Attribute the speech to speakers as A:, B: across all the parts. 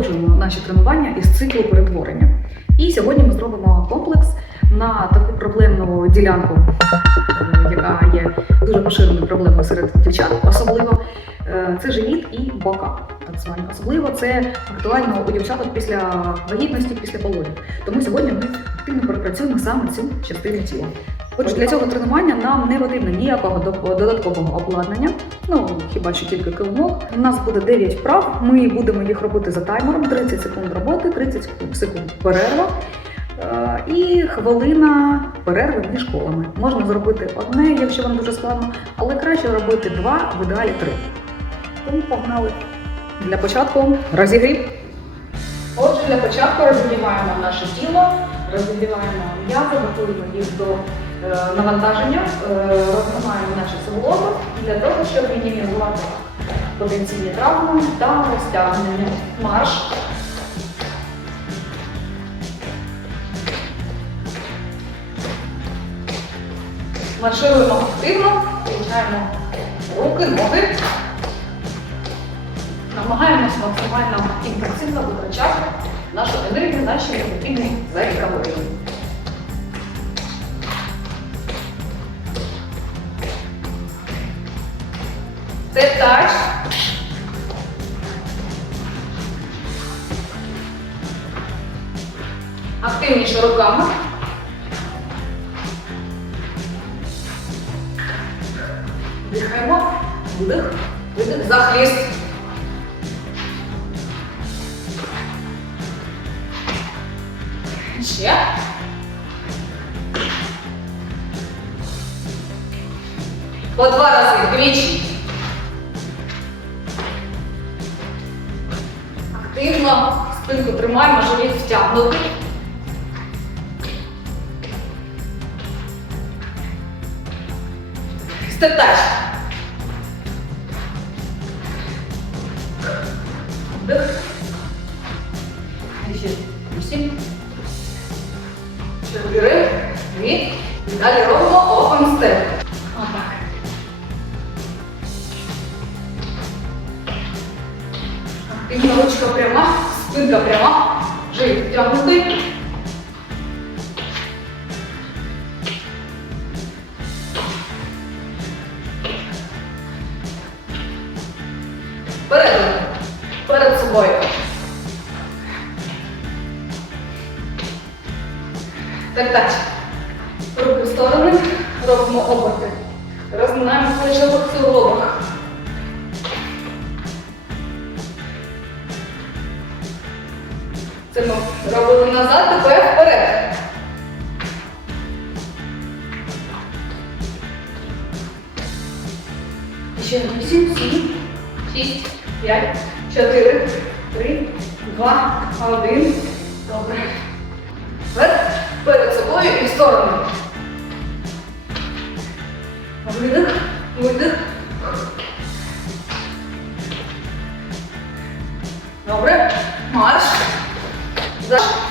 A: продовжуємо наші тренування із циклу перетворення. І сьогодні ми зробимо комплекс на таку проблемну ділянку, е, яка є дуже поширеною проблемою серед дівчат, особливо е, це живіт і бока. Так звані. Особливо це актуально у дівчаток після вагітності, після пологів. Тому сьогодні ми активно пропрацюємо саме цю частину тіла. Отже, для цього тренування нам не потрібно ніякого додаткового обладнання, ну хіба що тільки килимок. У нас буде 9 вправ. Ми будемо їх робити за таймером: 30 секунд роботи, 30 секунд перерва. е, І хвилина перерви між колами. Можна зробити одне, якщо вам дуже складно, але краще робити два, в ідеалі три. Тому погнали. Для початку розігрів. Отже, для початку розігріваємо наше тіло, розігріваємо м'язи, готуємо їх до навантаження, е, наші суглоби для того, щоб мінімізувати потенційні травми та розтягнення. Марш. Маршируємо активно, включаємо руки, ноги. Намагаємось максимально інтенсивно витрачати нашу енергію, наші зайві калорії. Це тач. Активніше руками. Дихаємо. Вдих, видих, захист. Ще. По два рази, двічі. Вдих. І ще вісім. Чотири, дві. Далі робимо open step. Отак. Активна ручка пряма, спинка пряма, живіт втягнутий. Назад, тепер вперед. Ще 8, 7, 6, 5, 4, 3, 2, 1. Добре. Вперед, перед собою і в сторону. Видих, видих. Добре. Марш. За.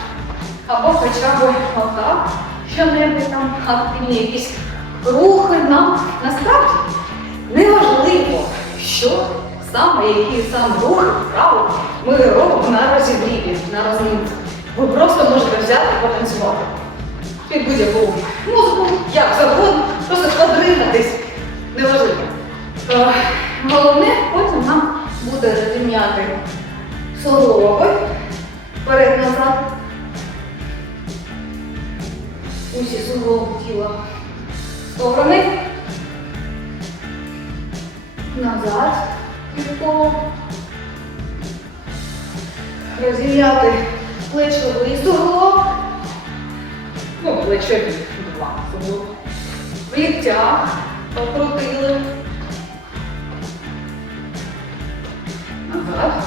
A: Або хоча б отак. Що-небудь там активні якісь рухи нам. Насправді неважливо, що саме, які саме рухи вправи ми робимо на розігріві, на розминці. Ви просто можете взяти потанцювати. Під будь-яку музику, як завгодно, просто подригатись. Неважливо. Е, Головне, потім нам буде розім'яти суглоби вперед-назад. Усі суглоби тіла сторони. Назад півколо. Розім'яти плечовий суглоб. Ну, плечові два суглоби. Відтяг. Покрутили. Назад.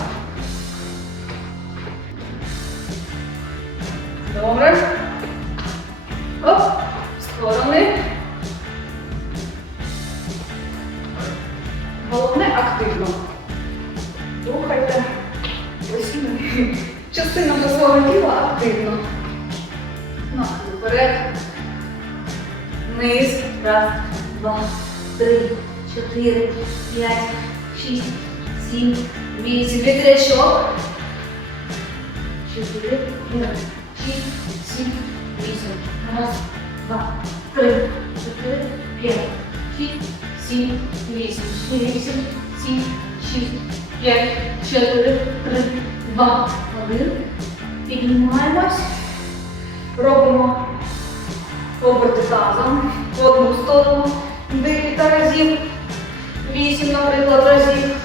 B: 5, 4, 3, 2, 1. Піднімаємось. Робимо оберт разом. В одну сторону. Декілька разів. Вісім, наприклад, разів.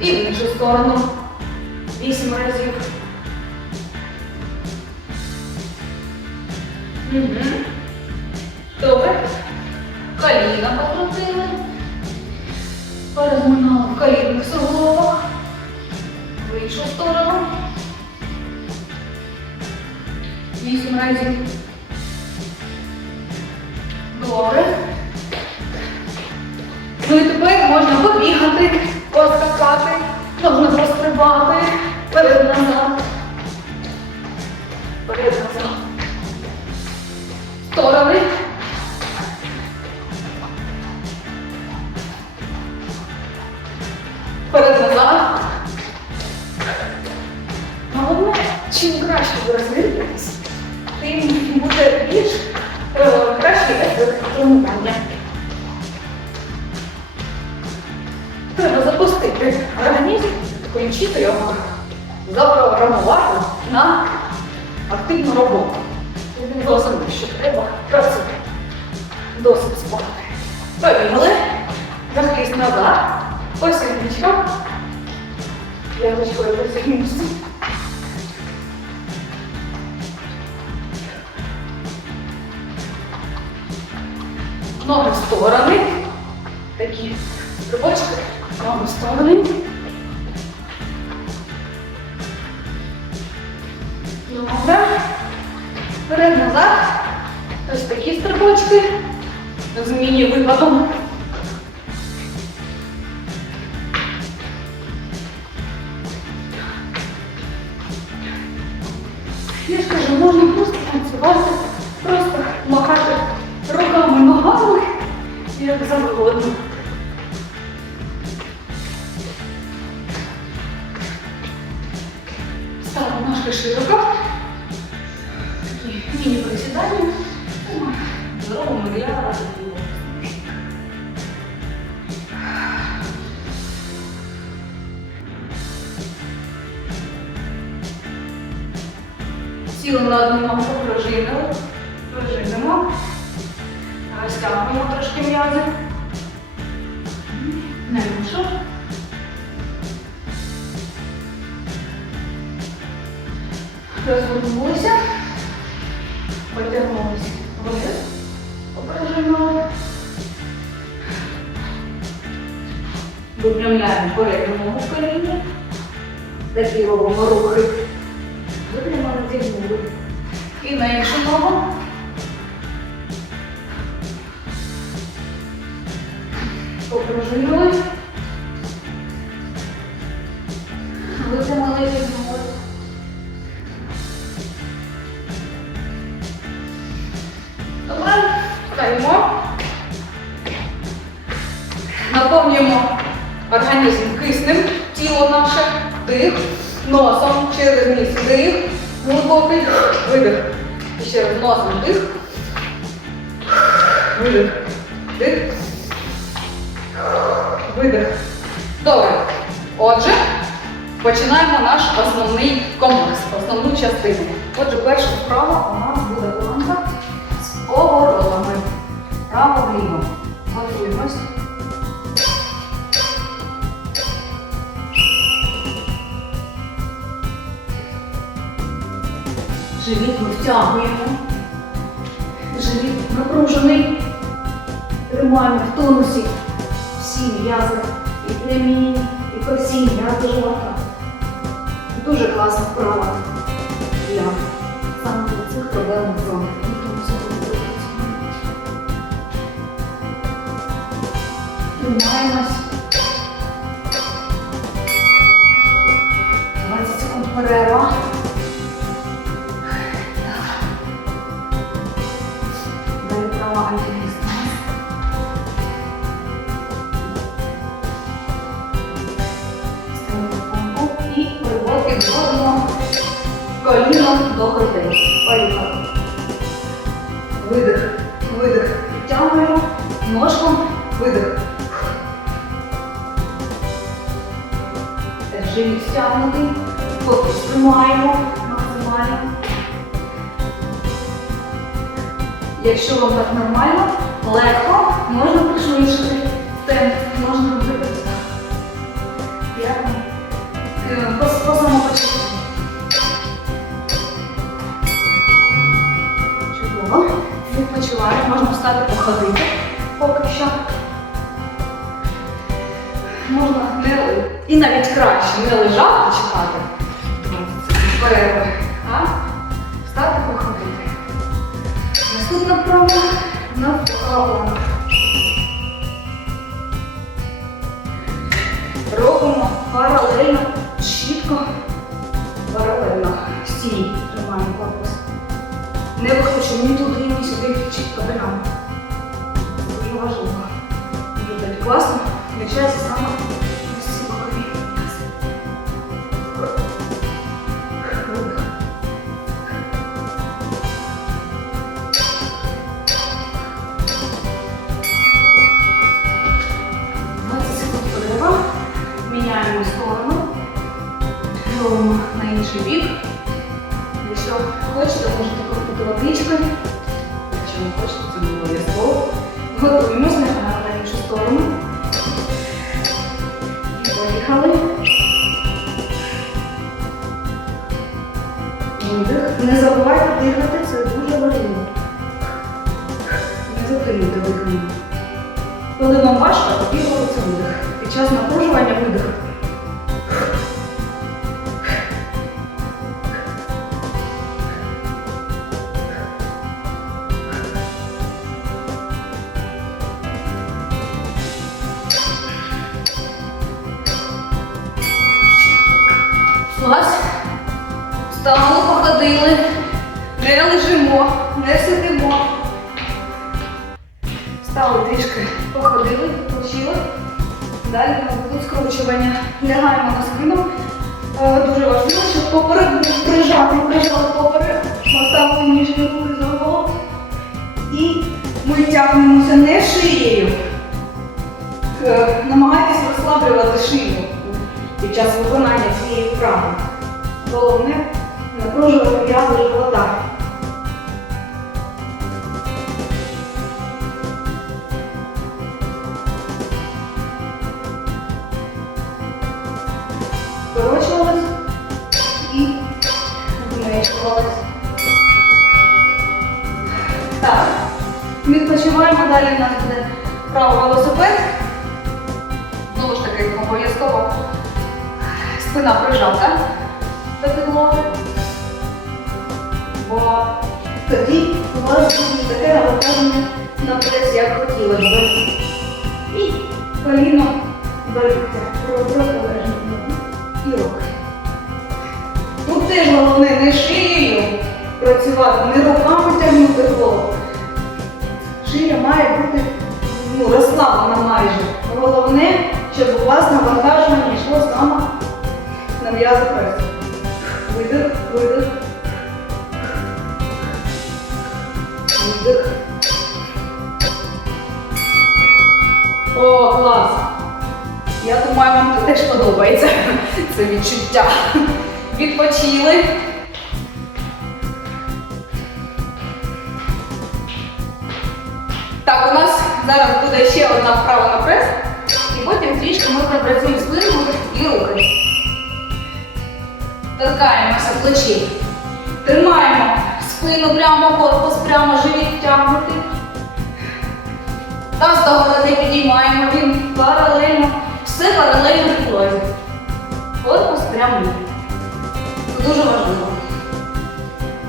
B: І в іншу сторону. Вісім разів. Угу. Добре. Коліна покрутили. Порозминали в колінних суглобах. В іншу сторону. Вісім разів. Добре. Ну і тепер можна побігати, поскакати, Ягочкою посігнемося. Ноги в сторони. Такі стрибочки. Ноги в сторони. Ножки широко. Такі міні-присідання. Для розуміння. Сіли на одну ногу, пружинили. Пружинимо. Розтягуємо трошки м'язи. Не рушу. Розгорнулися. Потягнулися вниз. Попружинили. Випрямляємо передню ногу в коліні. Такі робимо рухи. Випрямили зігнули. І на іншу ногу. Попружинили. Комплекс, основну частину. Отже, перша вправа у нас буде планка з поворотами. Право-вліво. Готуємось. Живіт ми втягуємо. Живіт напружений. Тримаємо в тонусі всі м'язи і прямі, і косі м'язи живота. Дуже класна вправа для саме цих проблемних зон. Тримаємось. 20 секунд перерва. Можна встати походити поки що. Можна не і навіть краще не лежати чекати 20 перерви, а встати походити. Наступна вправа навколо. Робимо паралельно, чітко, паралельно. Стій. Не викручуємо ні туди, ні сюди, чітко прямо. Дуже важливо. Дуже так класно. Включається саме Походили. Не лежимо, не сидимо. Стали трішки, походили, відпочили. Далі будуть скручування. Лягаємо на спину. Е, Дуже важливо, щоб поперек був прижати, прижали поперек. Поставили ніжні руки за голову. І ми тягнемося не шиєю. Е, Намагайтесь розслаблювати шию під час виконання цієї вправи. Головне напружувати м'язи живота. Скорочувалась і зменшувалась. Так, відпочиваємо. Далі у нас буде правий велосипед. Знову ж таки, обов'язково спина прижата до підлоги. Бо тоді у вас буде таке навантаження на прес, як хотілося б. І коліно ліктя. Протилежні і руки. Тут теж головне не шиєю працювати, не руками тягнути голову. Шия має бути ну, розслаблена майже. Головне, щоб у вас навантаження йшло саме на м'язи пресу. Видих. Видих. О, клас! Я думаю, вам теж подобається це відчуття. Відпочили. Так, у нас зараз буде ще одна вправа на прес, і потім трішки ми пропрацюємо спину і руки. Торкаємося плечі. Тримаємо спину прямо, корпус прямо, живіт втягнутий. Таз догори не підіймаємо, він паралельно, все паралельно підлозі. Корпус прямий. Це дуже важливо.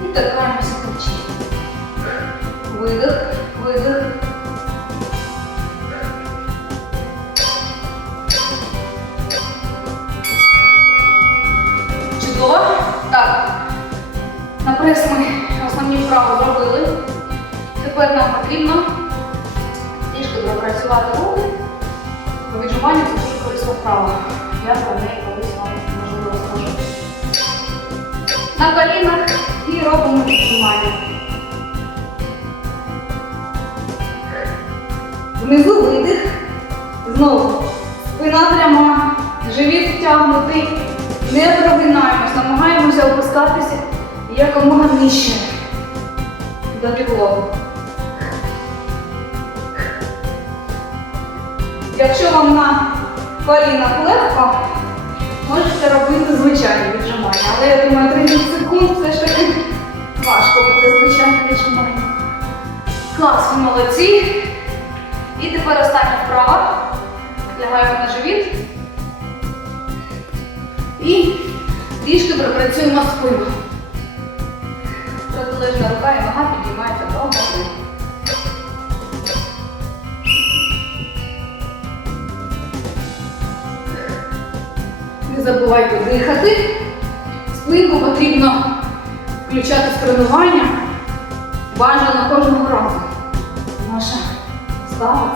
B: І торкаємося плечі. Видих, видих. Чудово. Так. На прес ми основні вправи зробили. Тепер нам потрібно трішки пропрацювати руки. Бо Віджимання це дуже корисна вправа. Я про неї колись вам можливо розкажу. На колінах І робимо піднімання. Внизу видих. Знову спина пряма, живіт втягнутий. Не прогинаємось, намагаємося опускатися якомога нижче до підлоги. Якщо вам на колінах легко, можете робити звичайні віджимання. Але я думаю, 30 секунд ж таки важко буде звичайне віджимання. Клас, ви молодці. І тепер остання вправа. Лягаємо на живіт. І трішки пропрацюємо спину. Протилежна рука і нога підіймається до голови. Забувайте дихати. Спинку потрібно включати з тренування. Бажано кожного разу. Наша става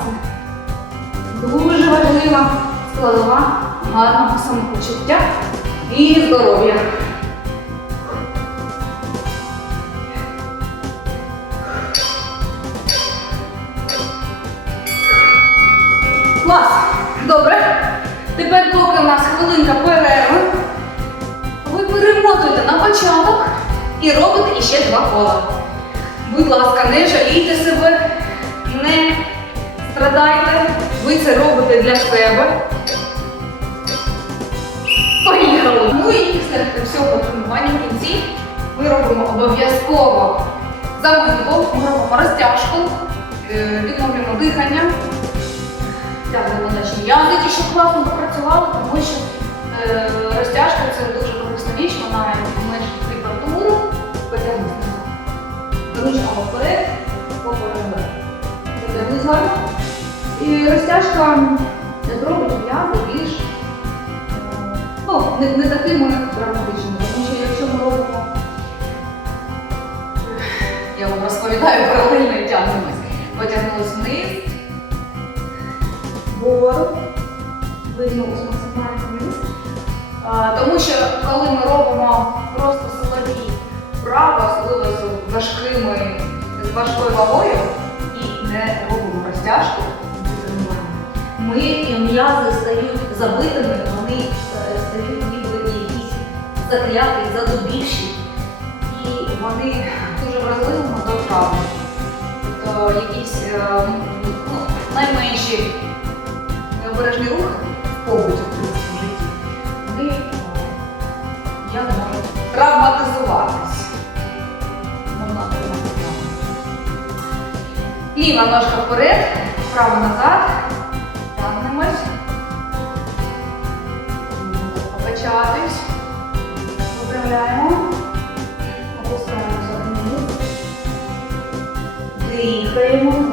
B: це дуже важлива складова гарного самопочуття і здоров'я. Робите два кола. Будь ласка, не жалійте себе, не страдайте. Ви це робите для себе. Поїхали! Ну і після всього тренування в кінці ми робимо обов'язково заминку, ми робимо розтяжку, е, відновлюємо дихання. Тягнемо наші ягоді, щоб класно попрацювали, тому що е, розтяжка це дуже корисна річ, вона ручками вперед, поперед. Потягнуть гарно. І розтяжка зробить м'язи більш ну, не, не такими драматичними, тому що якщо ми робимо, я вам розповідаю паралельно і тягнемось, потягнулись вниз, вгору, вигнулись максимально вниз. Тому що коли ми робимо просто вправи, особливо з важкими, з важкою вагою, і не робимо розтяжку, ми м'язи стають забитими, вони е, стають ніби якісь закляті, задубівші, і вони дуже вразливими до травм. Тобто якісь е, ну, найменші необережні рухи в в житті, вони е, як можуть травматизуватись. Ліва ножка вперед, права назад. Тягнемось. Покачатись. Виправляємо. Опускаємося вниз. Дихаємо.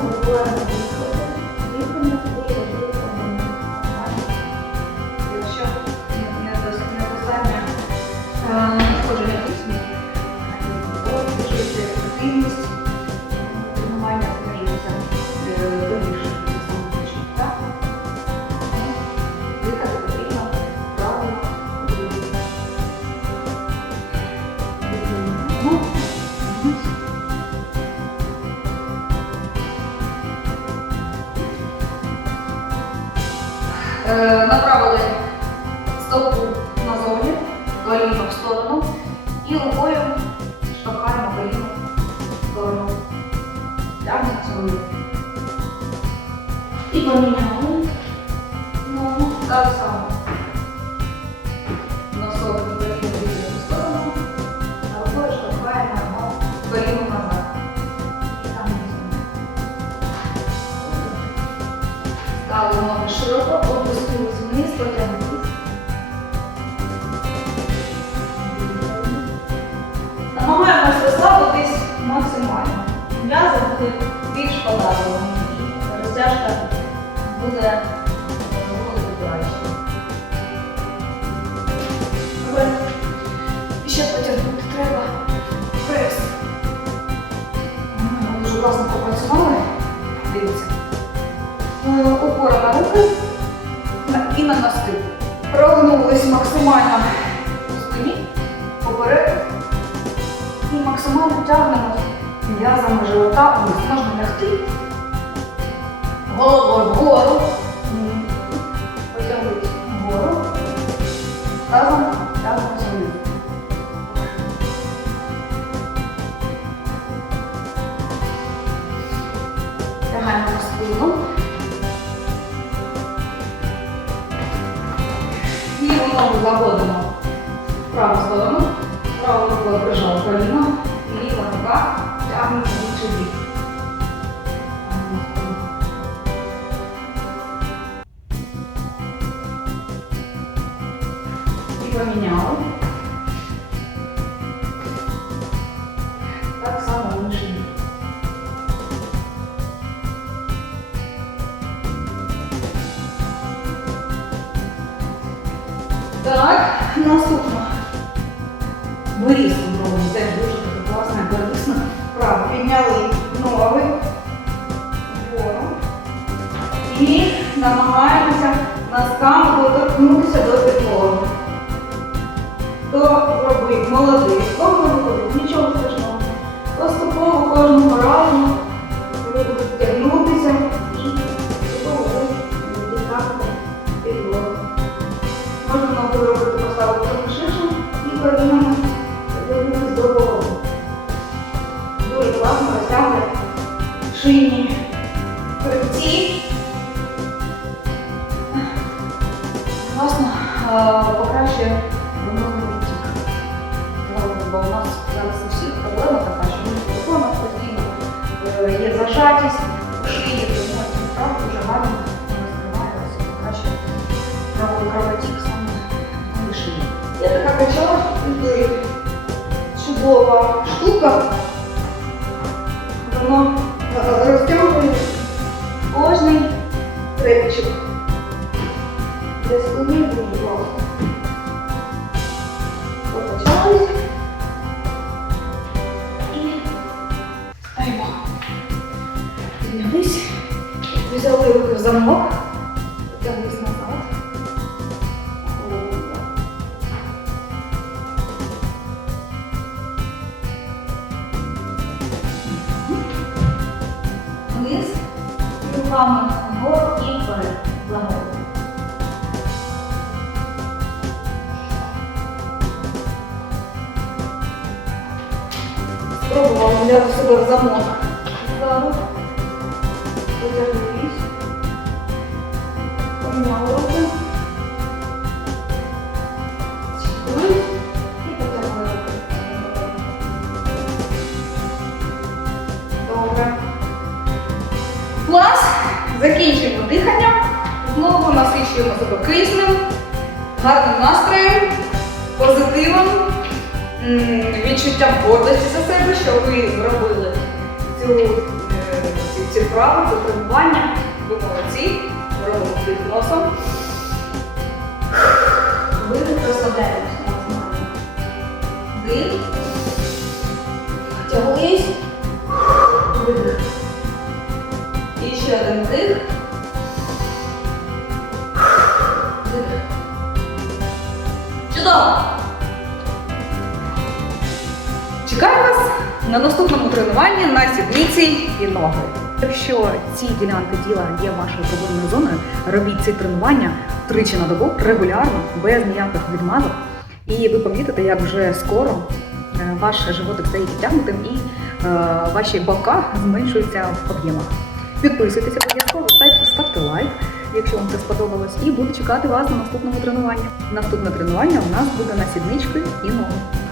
B: Ще потягнути треба прес. Ми дуже класно попрацювали. Дивіться. Е, Опора на руки і на носки. Прогнулись максимально у спині, поперед і максимально. тягнемо м'язами живота. Можна лягти. Головою вгору. М. Потягнуть вгору. Разом Ліву ногу заводимо в праву сторону. праву рукою прижали коліно. Ліва рука тягнеться в інший бік. І поміняли. Так, наступно. Вирізку зробимо. Теж дуже таке класне, корисне. Право, підняли ноги вгору. І намагаємося носками доторкнутися до підлоги. То робить молодий, чудова штука. Воно Спробувала взяти себе в замок. Руки. Зігнулись. І потягнули. Добре. Клас. Закінчуємо дихання. Знову насичуємо себе киснем, гарним настроєм, позитивом, відчуттям гордості за себе, що ви зробили цю, цю ці, ці це тренування. Ви молодці. Робимо під носом. Ви розслабляємося максимально. Вдих. Ви Видих. На наступному тренуванні на сідниці і ноги. Якщо ці ділянки тіла є вашою проблемною зоною, робіть ці тренування тричі на добу регулярно, без ніяких відмазок. І ви помітите, як вже скоро е, ваш животик стає підтягнутим і е, ваші бока зменшуються в об'ємах. Підписуйтесь обов'язково, ставте лайк, якщо вам це сподобалось, і буду чекати вас на наступному тренуванні. Наступне тренування у нас буде на сіднички і ноги.